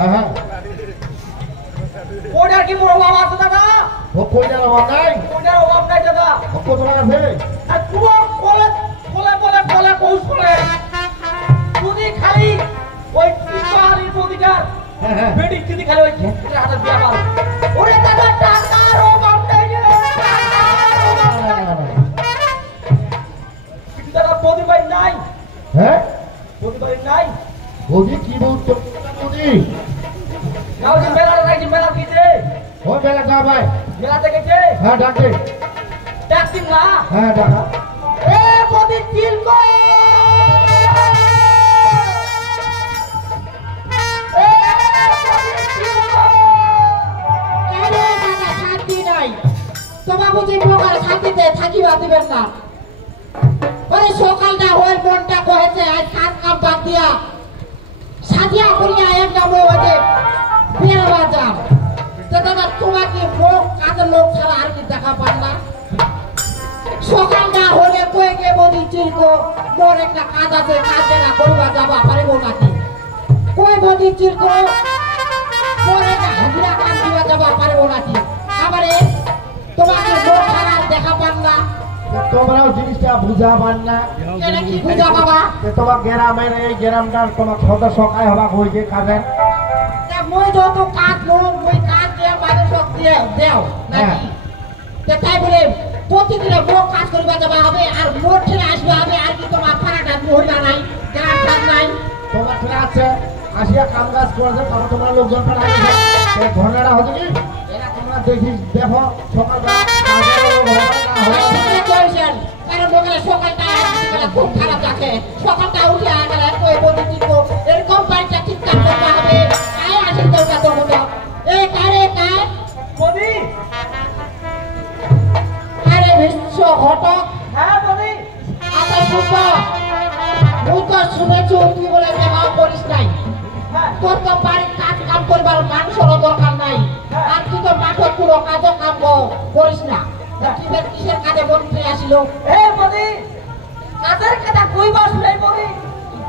হ্যাঁ হ্যাঁ ওটার কি বড় অভাব আছে দাদা? ও কইটার অভাব নাই? ওটার অভাব নাই দাদা। কত টাকা আছে? আর পুরো বলে বলে বলে বলে কৌশ করে যদি খালি ওই পাহাড়ির প্রতিকার হ্যাঁ হ্যাঁ বেডি যদি খালি ওই ক্ষেত্রে হাতে বিয়া পারো ওরে দাদা টাকার অভাব নাই রে কিন্তু দাদা প্রদীপ ভাই নাই। হ্যাঁ প্রদীপ ভাই নাই। বৌদি কি বলতো বৌদি? নাও যে মেলা রাখছি মেলা কিছে ও বেলা যা ভাই মেলা দেখেছে হ্যাঁ ডাকে ডাকতিন না হ্যাঁ ডাকা এ প্রদীপ চিলকো তোমার বুঝি ঢোকার শান্তিতে থাকিবা দিবেন না। ওরে সকালটা হয়ে মনটা কহেছে আজ কাজ কাম বাদ দিয়া সাজিয়া করিয়া একটা বউকে বিয়ে বাজাম তো দাদা তোমাকে লোক কাজের লোক ছাড়া আর কি দেখা পান না? সকালটা হলে কয়ে গে বদি চিলকো মোর একটা কাজ আছে কাজ না করিবা যাবা পারিব নাকি? কই বদি চিলকো মোর একটা হাজিরা কাজ দিবা যাবা পারিব নাকি? আমারে তোমাকে লোক ছাড়া দেখা পান না। তোমরাও জিনিসটা বুঝা পান না। এটা কি বুঝা বাবা? তোমার গ্রামের এই গ্রামটার তোমার সদস্য কায় হবা হইছে কাজের মই যত কাজ লোক মই কাজ দিয়ে মানুষ দিয়ে দেও নাকি? তাই বলে প্রতিদিন লোক কাজ করবা যাবা হবে আর মোট ঠেলে আসবে হবে আর কি তোমার ফারাটা মহিলা নাই গ্রাম কাজ নাই তোমার ঠেলে আছে আসিয়া কাম কাজ করেছে তখন তোমার লোকজন পাঠাই এই ঘটনাটা হচ্ছে কি এরা তোমরা দেখিস দেখো সকালবেলা কারণ লোকেরা সকালটা খুব খারাপ থাকে সকালটা উঠে আগে কই বলি দিব এরকম বাড়িটা ঠিকঠাক করতে হবে আয় আসি তো কত হতো এই কারে কার বদি আরে বিশ্ব ঘটক হ্যাঁ বদি আচ্ছা শুভ মুই তো শুনেছি তুই বলে বিবাহ করিস নাই তোর তো বাড়ির কাজ কাম করবার মানুষেরও দরকার নাই আর তুই তো মাঠের পুরো কাজও কাম করিস না কিসের কাজে মন্ত্রী আসিল? এ বদি কাজের কথা কইবা শুনাই বদি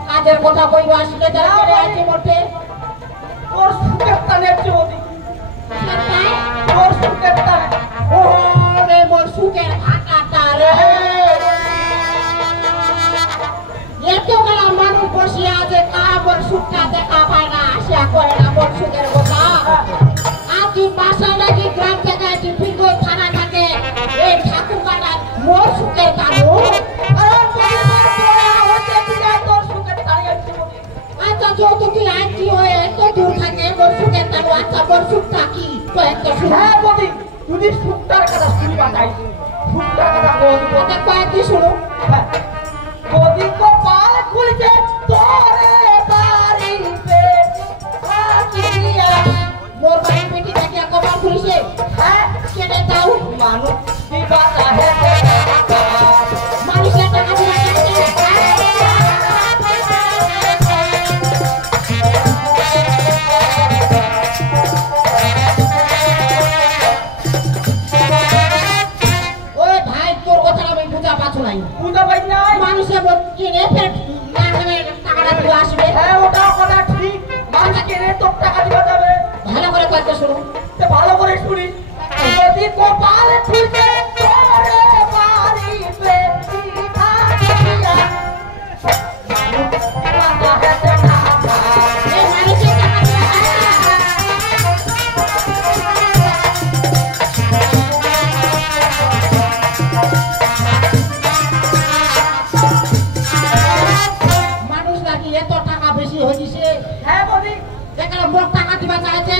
কাজের কথা কইবা আসলে যারা করে আছে মোটে তোর সুখের টানে আছে বদি তোর সুখের টানে ও রে মোর সুখের ভাটাটা রে এত বেলা মানুষ বসিয়া আছে কাপড় সুখটা দেখা পায় না আসিয়া করে না মোর সুখের কথা আর তুই বাসায় নাকি গ্রাম থেকে ফিরগো থানা থাকে এই ঠাকুর কাটা মোর সুখের কারণ আচ্ছা যত তুই আইছি হয়ে এত দূর থাকে মোর সুখের কারণ আচ্ছা মোর সুখটা কি তো একটা সুখ হ্যাঁ বদি তুমি সুখটার কথা শুনবা চাই সুখটার কথা বদি ওটা কয়েকটি শুনো বদি কো পাল খুলছে তোরে বাড়ি পেটি থাকিয়া মোর বাড়ি পেটি থেকে কবার খুলিছে হ্যাঁ কেটে দাও মানুষ দিবা চাহে মানুষের টাকা দিয়ে ওই ভাই তোর কথা আমি বুঝা পাচ্ছ নাই বুঝা পাই নাই মানুষের কিনে ফের না দেবে টাকাটা দিয়ে আসবে হ্যাঁ ওটা কথা ঠিক মানুষ কেনে তোর টাকা দিবা যাবে ভালো করে কয়েকটা শুনো তে ভালো করে শুনি যদি কপাল খুলছে তোরে বাড়ি পেটি থাকিয়া এই মানুষের টাকা দিয়ে মানুষ নাকি এত টাকা বেশি হয়ে গেছে হ্যাঁ বদি দেখলাম মোট টাকা দিবা চাইছে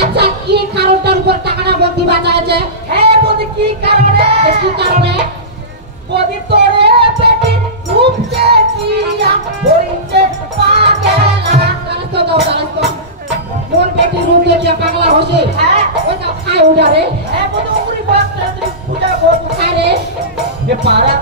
আচ্ছা কি কারণটার উপর টাকাটা মোট দিবা চাইছে হ্যাঁ বদি কি কারণে কি কারণে বদি তোরে পেটি ঢুকছে দিয়া হইছে পাগলা রাস্তা দাও রাস্তা মোর বেটি রূপ দেখিয়া পাগলা হইছে হ্যাঁ ওইটা খায় উড়ারে হ্যাঁ বদি উমরি বয়স তুমি পূজা করছো খায় রে যে পারা